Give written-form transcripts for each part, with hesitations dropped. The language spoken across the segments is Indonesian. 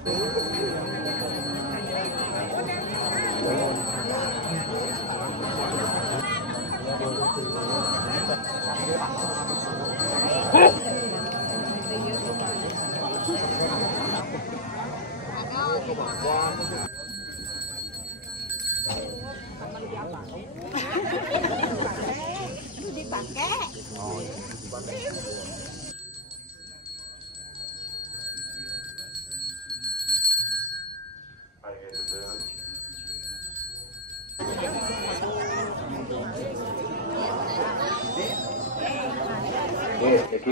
Iki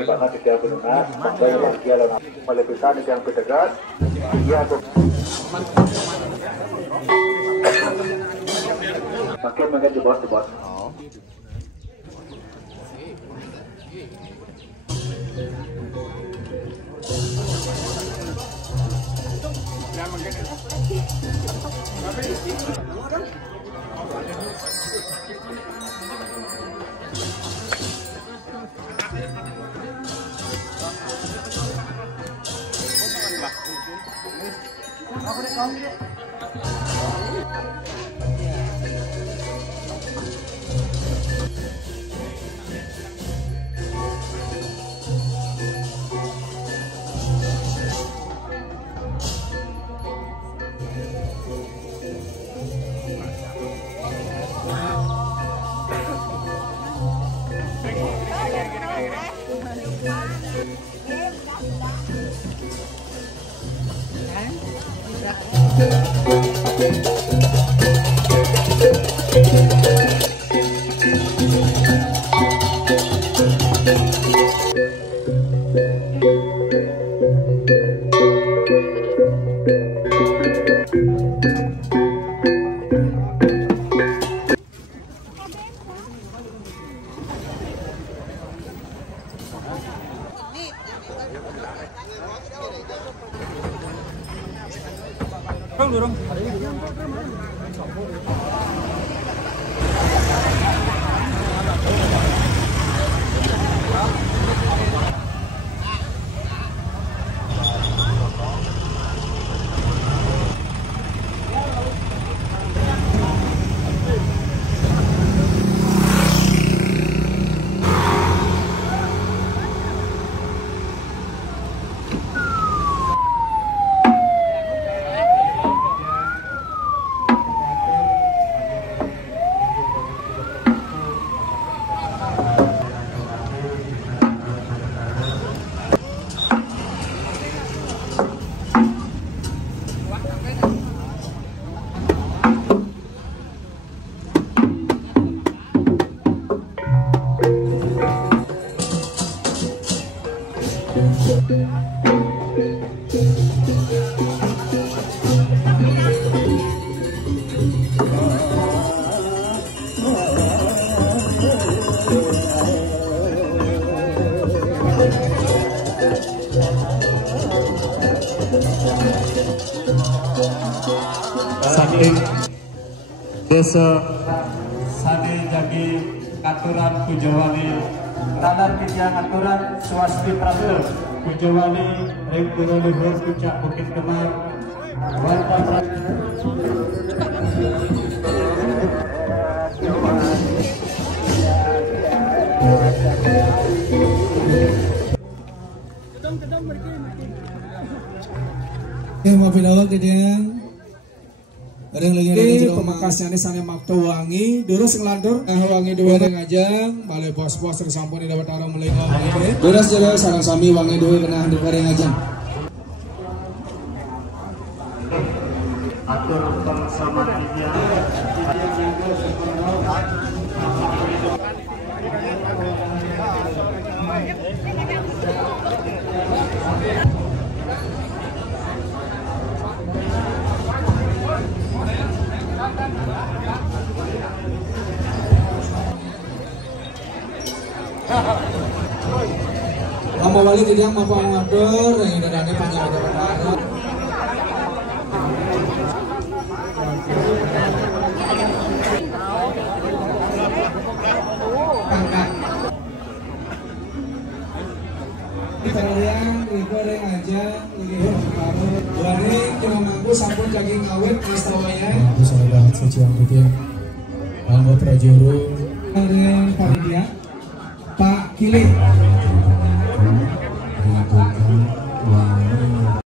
banget tidak benar, sampai lagi lalu melebihkan yang berdekat, dia pakai mengenai jebot. Dorong. Saking desa Sadi Jagi aturan Pujawali Tanar Kijang aturan Swasti Prasil Pujawali Rengkura Luhur Puncak Bukit Kemar Warta mobil awak kejadian Ini pemakasnya ini sana makto wangi, terus ngelantur, wangi dua ada ngajang, balai bos-bos tersampuni dapat orang melengok. Terus sarang sami wangi dua kena handuk ada ngajang. atur bersama dia. Mampu balik tidak mampu mengatur yang dadanya panjang ada pada pangkat kita yang digoreng aja lagi baru sampun jagi ngawet Astawaya. Aku saya banget sejiang gitu ya. Bangga Prajuru. Dengan panitia Pak Kili. Wah.